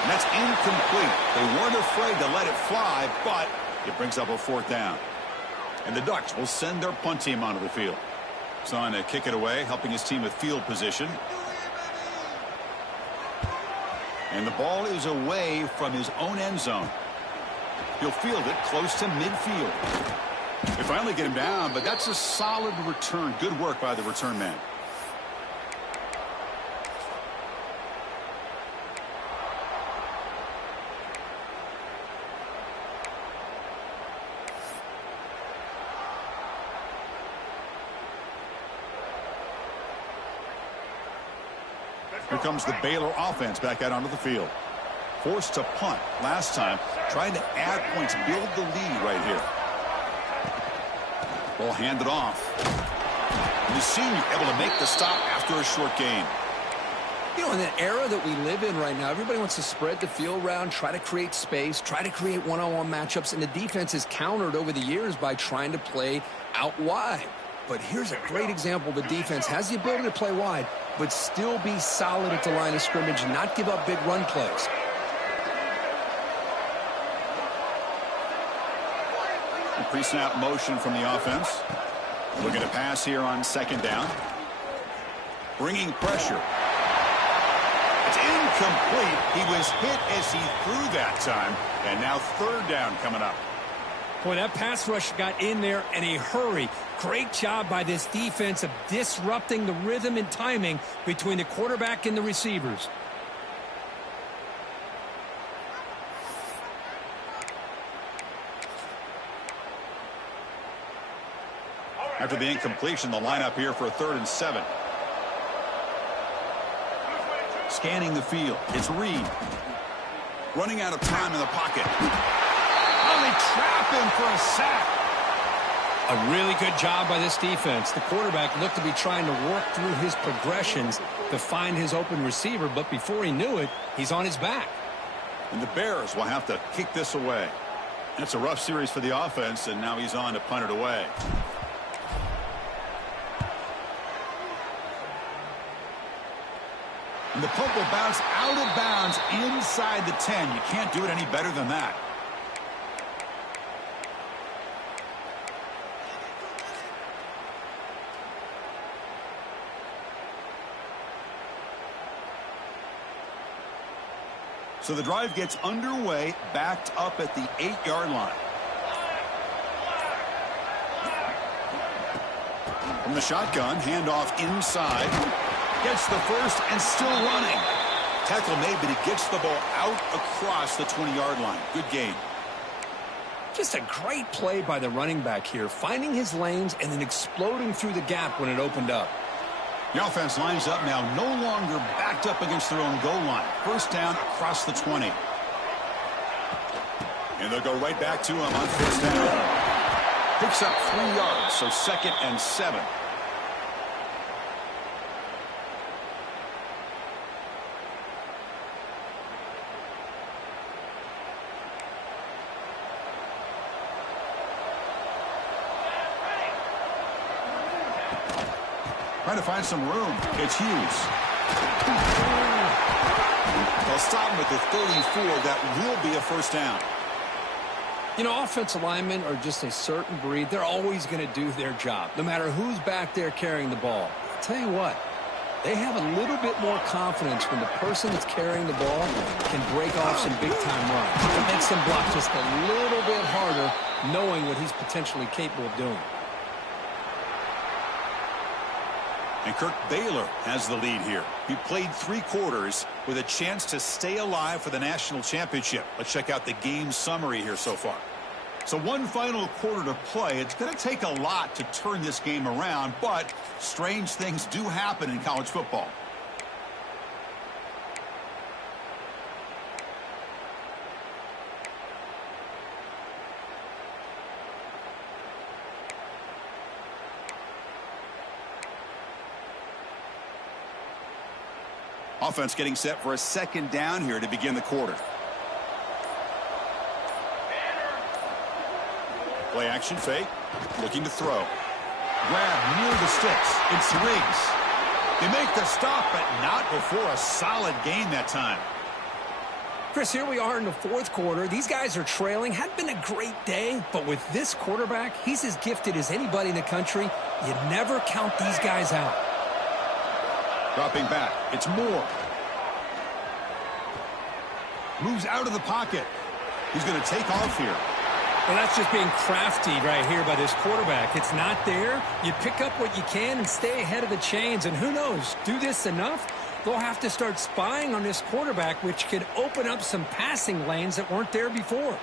And that's incomplete. They weren't afraid to let it fly, but it brings up a 4th down. And the Ducks will send their punt team onto the field. It's on to kick it away, helping his team with field position. And the ball is away from his own end zone. He'll field it close to midfield. They finally get him down, but that's a solid return. Good work by the return man. Here comes the Baylor offense back out onto the field. Forced to punt last time, trying to add points, build the lead right here. Ball handed off. And the senior able to make the stop after a short gain. You know, in that era that we live in right now, everybody wants to spread the field around, try to create space, try to create one-on-one matchups, and the defense is countered over the years by trying to play out wide. But here's a great example. The defense has the ability to play wide, but still be solid at the line of scrimmage and not give up big run plays. Pre-snap motion from the offense. Looking to pass here on 2nd down. Bringing pressure. It's incomplete. He was hit as he threw that time. And now 3rd down coming up. Boy, that pass rush got in there in a hurry. Great job by this defense of disrupting the rhythm and timing between the quarterback and the receivers. After the incompletion, the lineup here for a 3rd and 7. Scanning the field. It's Reed. Running out of time in the pocket. Oh, they trap him for a sack. A really good job by this defense. The quarterback looked to be trying to work through his progressions to find his open receiver, but before he knew it, he's on his back. And the Bears will have to kick this away. That's a rough series for the offense, and now he's on to punt it away. And the punt will bounce out of bounds inside the 10. You can't do it any better than that. So the drive gets underway, backed up at the 8-yard line. From the shotgun, handoff inside. Gets the first and still running. Tackle made, but he gets the ball out across the 20-yard line. Good gain. Just a great play by the running back here, finding his lanes and then exploding through the gap when it opened up. The offense lines up now, no longer backed up against their own goal line. First down across the 20. And they'll go right back to him on first down. Picks up 3 yards, so 2nd and 7. Trying to find some room. It's Hughes. They'll stop him at the 34. That will be a first down. You know, offensive linemen are just a certain breed. They're always going to do their job, no matter who's back there carrying the ball. I'll tell you what, they have a little bit more confidence when the person that's carrying the ball can break off some big-time runs. It makes them block just a little bit harder, knowing what he's potentially capable of doing. And Kirk Brailer has the lead here. He played 3 quarters with a chance to stay alive for the national championship. Let's check out the game summary here so far. So one final quarter to play. It's going to take a lot to turn this game around, but strange things do happen in college football. Offense getting set for a 2nd down here to begin the quarter. Play action fake. Looking to throw. Grab near the sticks. It's Riggs. They make the stop, but not before a solid gain that time. Chris, here we are in the 4th quarter. These guys are trailing. Hadn't been a great day, but with this quarterback, he's as gifted as anybody in the country. You never count these guys out. Dropping back. It's Moore. Moves out of the pocket. He's going to take off here. Well, that's just being crafty right here by this quarterback. It's not there. You pick up what you can and stay ahead of the chains. And who knows, do this enough, they'll have to start spying on this quarterback, which could open up some passing lanes that weren't there before.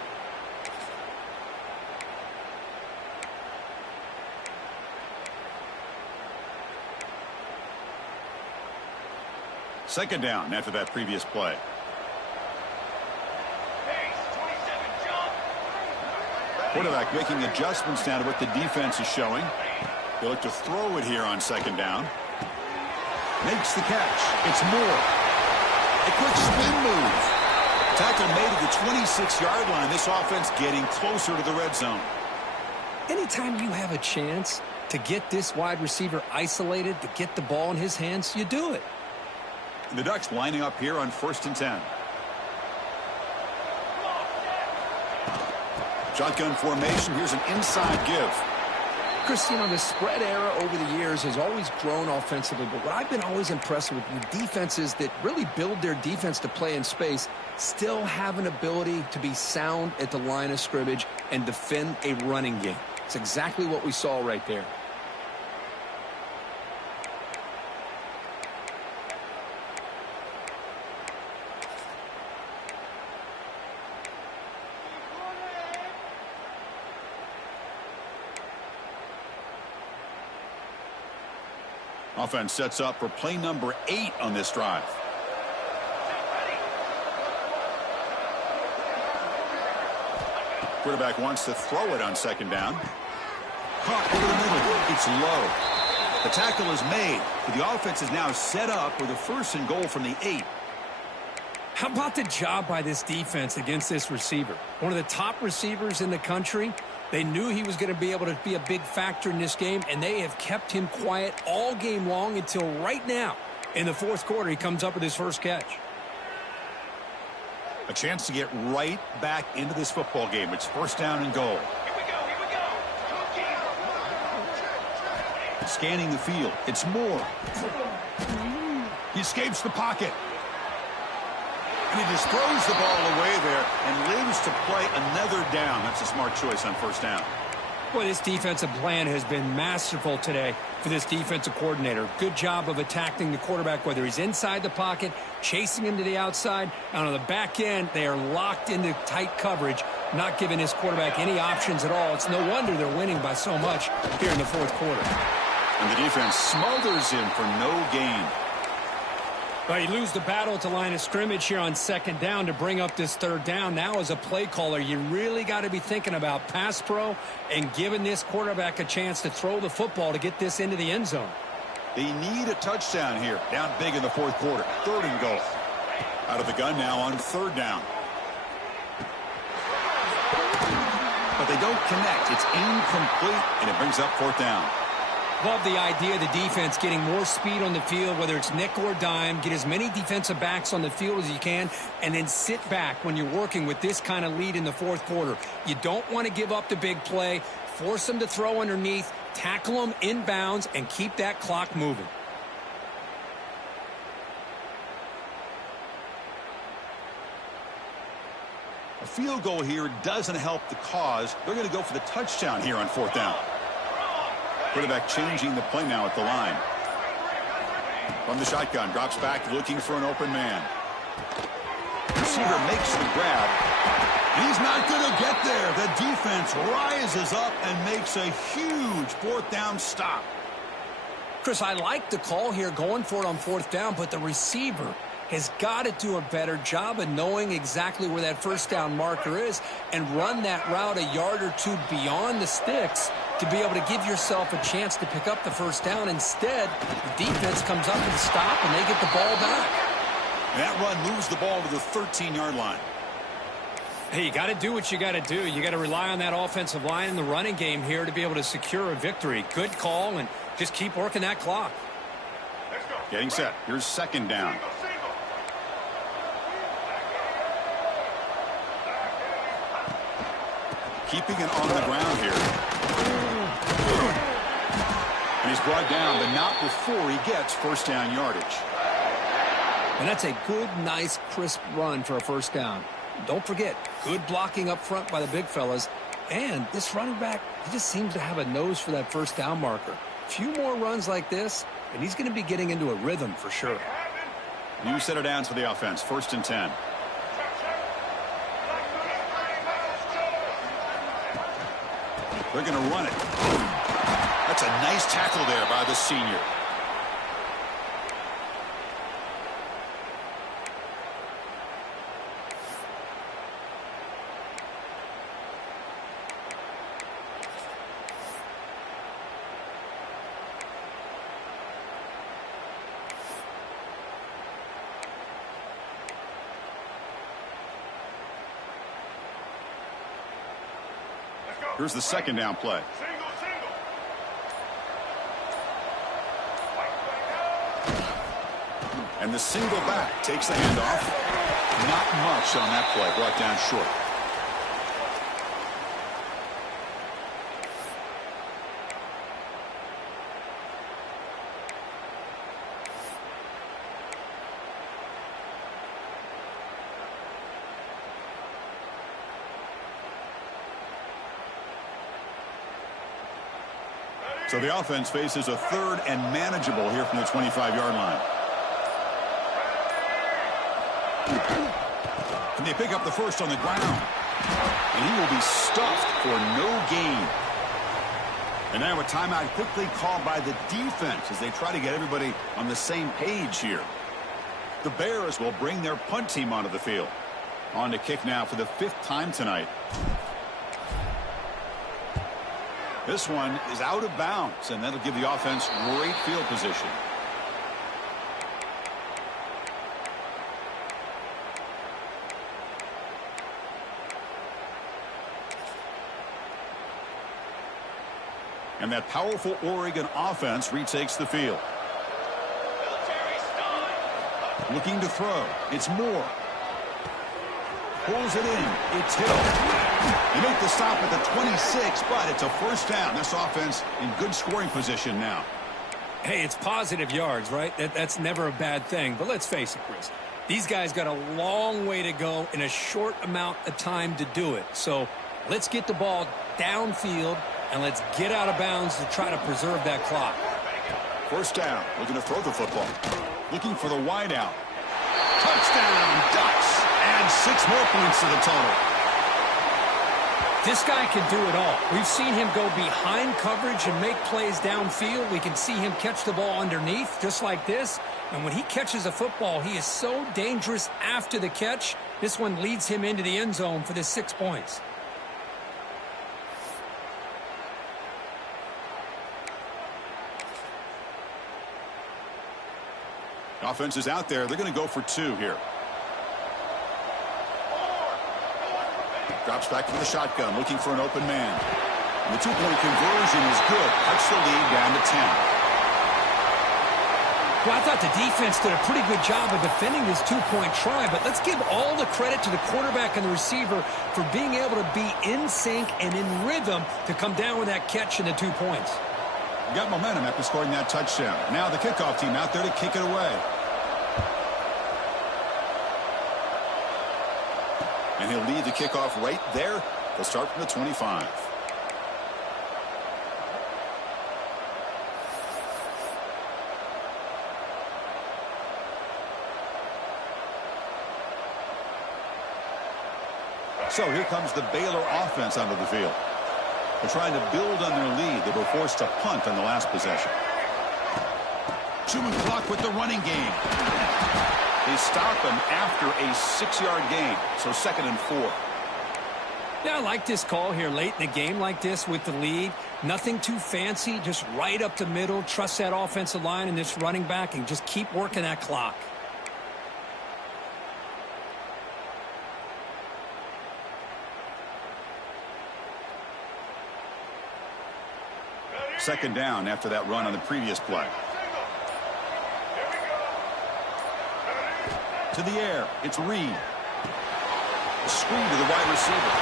Second down after that previous play. Quarterback making adjustments now to what the defense is showing. They look to throw it here on 2nd down. Makes the catch. It's Moore. A quick spin move. Tackle made at the 26-yard line. This offense getting closer to the red zone. Anytime you have a chance to get this wide receiver isolated, to get the ball in his hands, you do it. The Ducks lining up here on 1st and 10. Shotgun formation. Here's an inside give. Chris, you know, the spread era over the years has always grown offensively, but what I've been always impressed with defenses that really build their defense to play in space still have an ability to be sound at the line of scrimmage and defend a running game. It's exactly what we saw right there. Offense sets up for play number 8 on this drive. Quarterback wants to throw it on 2nd down. Caught over the middle. It's low. The tackle is made. But the offense is now set up with a 1st and goal from the 8. How about the job by this defense against this receiver? One of the top receivers in the country. They knew he was going to be able to be a big factor in this game, and they have kept him quiet all game long until right now. In the 4th quarter, he comes up with his first catch. A chance to get right back into this football game. It's 1st down and goal. Scanning the field. It's Moore. He escapes the pocket. And he just throws the ball away there and lives to play another down. That's a smart choice on first down. Well, this defensive plan has been masterful today for this defensive coordinator. Good job of attacking the quarterback, whether he's inside the pocket, chasing him to the outside. And on the back end, they are locked into tight coverage, not giving his quarterback any options at all. It's no wonder they're winning by so much here in the fourth quarter. And the defense smothers him for no gain. Well, you lose the battle at the line of scrimmage here on second down to bring up this third down. Now, as a play caller, you really got to be thinking about pass pro and giving this quarterback a chance to throw the football to get this into the end zone. They need a touchdown here. Down big in the fourth quarter. Third and goal. Out of the gun now on third down. But they don't connect. It's incomplete, and it brings up fourth down. Love the idea of the defense getting more speed on the field, whether it's nickel or dime. Get as many defensive backs on the field as you can, and then sit back when you're working with this kind of lead in the fourth quarter. You don't want to give up the big play. Force them to throw underneath, tackle them inbounds, and keep that clock moving. A field goal here doesn't help the cause. They're going to go for the touchdown here on fourth down. Quarterback changing the play now at the line. From the shotgun, drops back looking for an open man. Receiver makes the grab. He's not going to get there. The defense rises up and makes a huge fourth down stop. Chris, I like the call here going for it on fourth down, but the receiver has got to do a better job of knowing exactly where that first down marker is and run that route a yard or two beyond the sticks to be able to give yourself a chance to pick up the first down. Instead, the defense comes up and stop, and they get the ball back. That run moves the ball to the 13-yard line. Hey, you got to do what you got to do. You got to rely on that offensive line in the running game here to be able to secure a victory. Good call, and just keep working that clock. Getting set. Here's second down. Keeping it on the ground here. And he's brought down, but not before he gets first down yardage. And that's a good, nice, crisp run for a first down. Don't forget, good blocking up front by the big fellas. And this running back, he just seems to have a nose for that first down marker. A few more runs like this, and he's going to be getting into a rhythm for sure. New set of downs for the offense. First and 10. They're going to run it. That's a nice tackle there by the senior. Here's the second down play. And the single back takes the handoff. Not much on that play. Brought down short. So the offense faces a third and manageable here from the 25-yard line. And they pick up the first on the ground. And he will be stuffed for no gain. And now a timeout quickly called by the defense as they try to get everybody on the same page here. The Bears will bring their punt team onto the field. On to kick now for the 5th time tonight. This one is out of bounds, and that'll give the offense great field position. And that powerful Oregon offense retakes the field. Looking to throw. It's Moore. Pulls it in. It's Hill. They make the stop at the 26, but it's a first down. This offense in good scoring position now. Hey, it's positive yards, right? That's never a bad thing. But let's face it, Chris. These guys got a long way to go in a short amount of time to do it. So let's get the ball downfield, and let's get out of bounds to try to preserve that clock. First down, looking to throw the football. Looking for the wide out. Touchdown, Ducks! And 6 more points to the total. This guy can do it all. We've seen him go behind coverage and make plays downfield. We can see him catch the ball underneath, just like this. And when he catches a football, he is so dangerous after the catch. This one leads him into the end zone for the 6 points. Offense is out there. They're going to go for 2 here. Drops back from the shotgun, looking for an open man. And the 2-point conversion is good. Cuts the lead down to 10. Well, I thought the defense did a pretty good job of defending this 2-point try, but let's give all the credit to the quarterback and the receiver for being able to be in sync and in rhythm to come down with that catch and the 2 points. Got momentum after scoring that touchdown. Now the kickoff team out there to kick it away. And he'll lead the kickoff right there. They'll start from the 25. So here comes the Baylor offense onto the field. They're trying to build on their lead. They were forced to punt on the last possession. Chewing clock with the running game. They stop him after a 6-yard gain, so 2nd and 4. Yeah, I like this call here late in the game like this with the lead. Nothing too fancy, just right up the middle. Trust that offensive line and this running back and just keep working that clock. Second down after that run on the previous play. To the air, it's Reed. Screen to the wide receiver.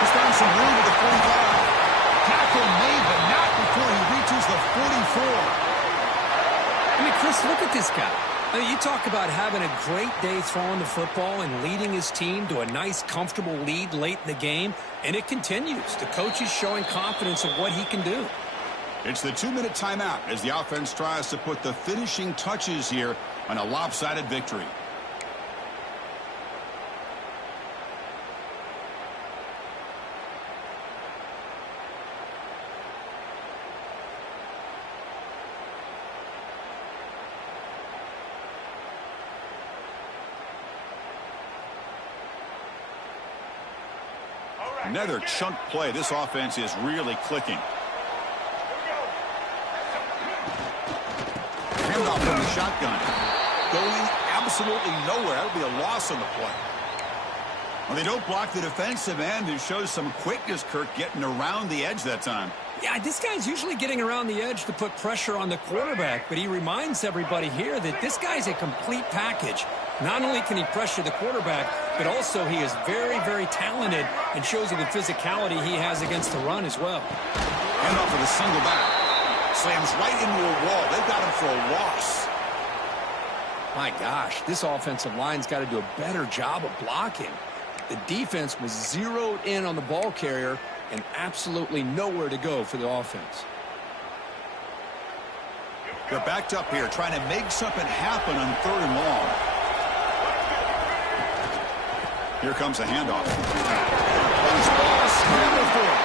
He's found some room at the 45. Tackle made, but not before he reaches the 44. I mean, Chris, look at this guy. I mean, you talk about having a great day throwing the football and leading his team to a nice, comfortable lead late in the game, and it continues. The coach is showing confidence in what he can do. It's the 2-minute timeout as the offense tries to put the finishing touches here on a lopsided victory. Another chunk play. This offense is really clicking. Handoff from the shotgun. Going absolutely nowhere. That would be a loss on the play. Well, they don't block the defensive end. It shows some quickness, Kirk, getting around the edge that time. Yeah, this guy's usually getting around the edge to put pressure on the quarterback, but he reminds everybody here that this guy's a complete package. Not only can he pressure the quarterback, but also he is very, very talented and shows you the physicality he has against the run as well. Handoff with a single back. Slams right into a wall. They've got him for a loss. My gosh, this offensive line's got to do a better job of blocking. The defense was zeroed in on the ball carrier and absolutely nowhere to go for the offense. They're backed up here trying to make something happen on 3rd and long. Here comes a handoff. Loose ball, scramble for it.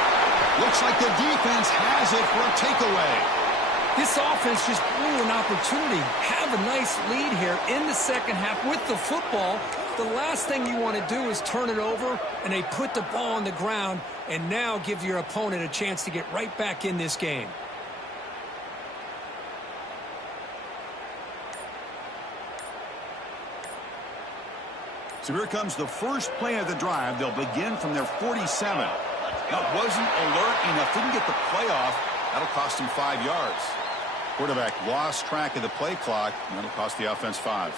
Looks like the defense has it for a takeaway. This offense just blew an opportunity. Have a nice lead here in the second half with the football. The last thing you want to do is turn it over, and they put the ball on the ground and now give your opponent a chance to get right back in this game. So here comes the first play of the drive. They'll begin from their 47. That wasn't alert enough. Didn't get the play off. That'll cost him 5 yards. Quarterback lost track of the play clock, and that'll cost the offense 5.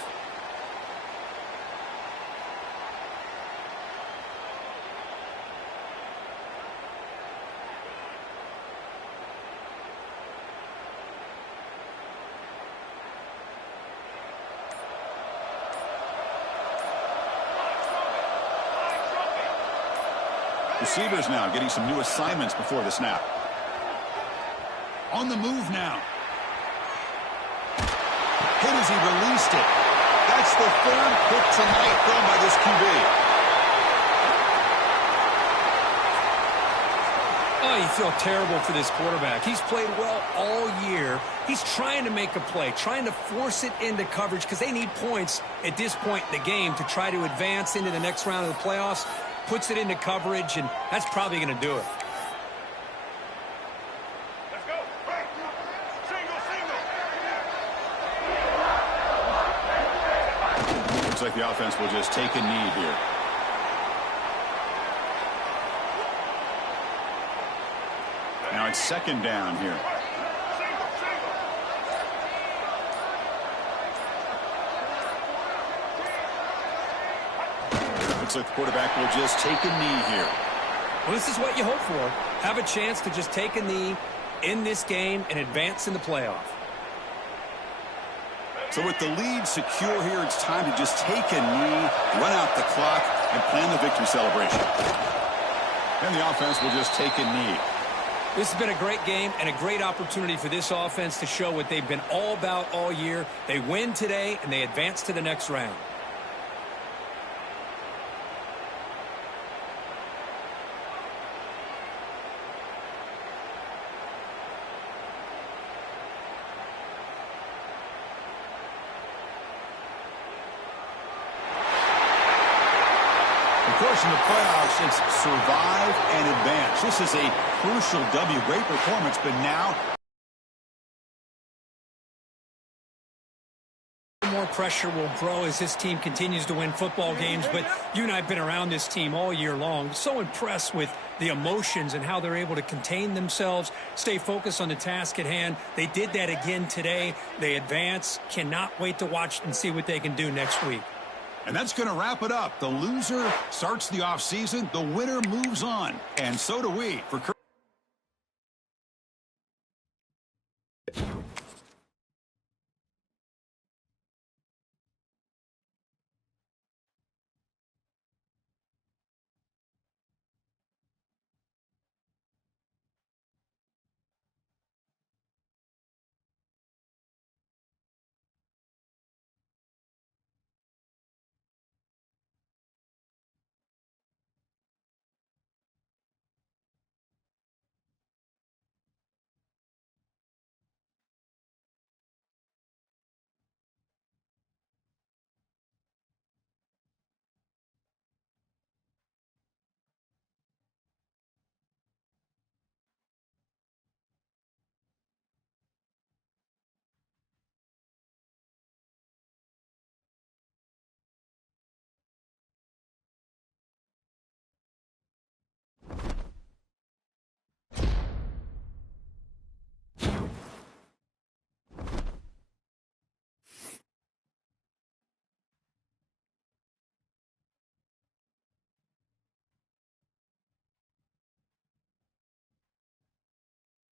Receivers now getting some new assignments before the snap. On the move now. Hit as he released it. That's the third pick tonight thrown by this QB. Oh, you feel terrible for this quarterback. He's played well all year. He's trying to make a play, trying to force it into coverage because they need points at this point in the game to try to advance into the next round of the playoffs. Puts it into coverage, and that's probably going to do it. Let's go. Single. Looks like the offense will just take a knee here. Now it's second down here. Looks like the quarterback will just take a knee here. Well, this is what you hope for. Have a chance to just take a knee in this game and advance in the playoff. So with the lead secure here, it's time to just take a knee, run out the clock, and plan the victory celebration. And the offense will just take a knee. This has been a great game and a great opportunity for this offense to show what they've been all about all year. They win today, and they advance to the next round. Of course, in the playoffs, it's survive and advance. This is a crucial W. Great performance, but now more pressure will grow as this team continues to win football games, but you and I have been around this team all year long. So impressed with the emotions and how they're able to contain themselves, stay focused on the task at hand. They did that again today. They advance. Cannot wait to watch and see what they can do next week. And that's going to wrap it up. The loser starts the offseason. The winner moves on. And so do we. For